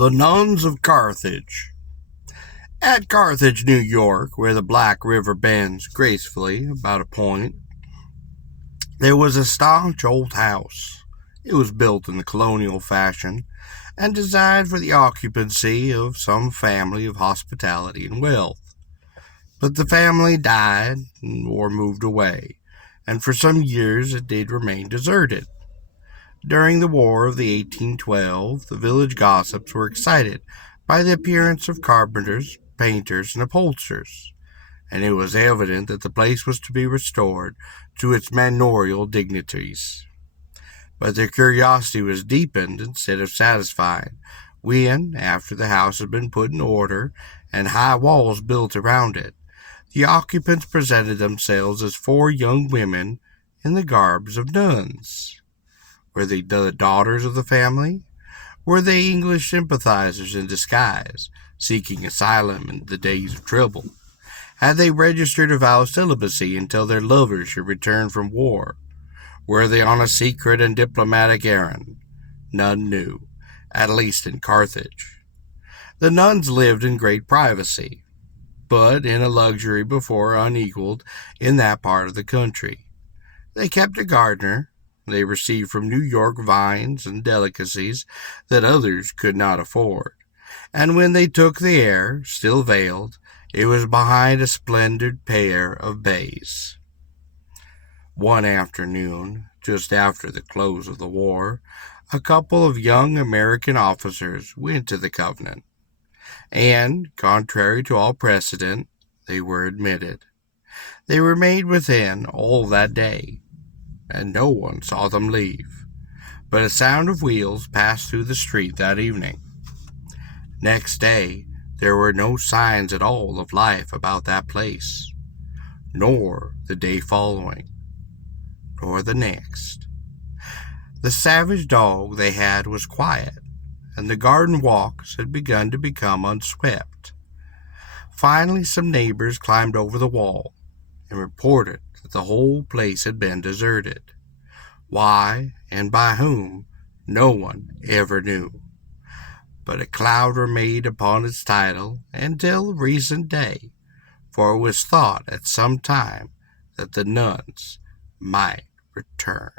The Nuns of Carthage. At Carthage, New York, where the Black River bends gracefully about a point, there was a staunch old house. It was built in the colonial fashion and designed for the occupancy of some family of hospitality and wealth. But the family died or moved away, and for some years it did remain deserted. During the War of the 1812, the village gossips were excited by the appearance of carpenters, painters, and upholsterers, and it was evident that the place was to be restored to its manorial dignities. But their curiosity was deepened instead of satisfied when, after the house had been put in order and high walls built around it, the occupants presented themselves as four young women in the garbs of nuns. Were they the daughters of the family? Were they English sympathizers in disguise, seeking asylum in the days of trouble? Had they registered a vow of celibacy until their lovers should return from war? Were they on a secret and diplomatic errand? None knew, at least in Carthage. The nuns lived in great privacy, but in a luxury before unequaled in that part of the country. They kept a gardener. They received from New York vines and delicacies that others could not afford, and when they took the air, still veiled, it was behind a splendid pair of bays. One afternoon, just after the close of the war, a couple of young American officers went to the Covenant, and, contrary to all precedent, they were admitted. They remained within all that day, and no one saw them leave, but a sound of wheels passed through the street that evening. Next day, there were no signs at all of life about that place, nor the day following, nor the next. The savage dog they had was quiet, and the garden walks had begun to become unswept. Finally, some neighbors climbed over the wall and reported that the whole place had been deserted. Why and by whom, no one ever knew. But a cloud remained upon its title until the recent day, for it was thought at some time that the nuns might return.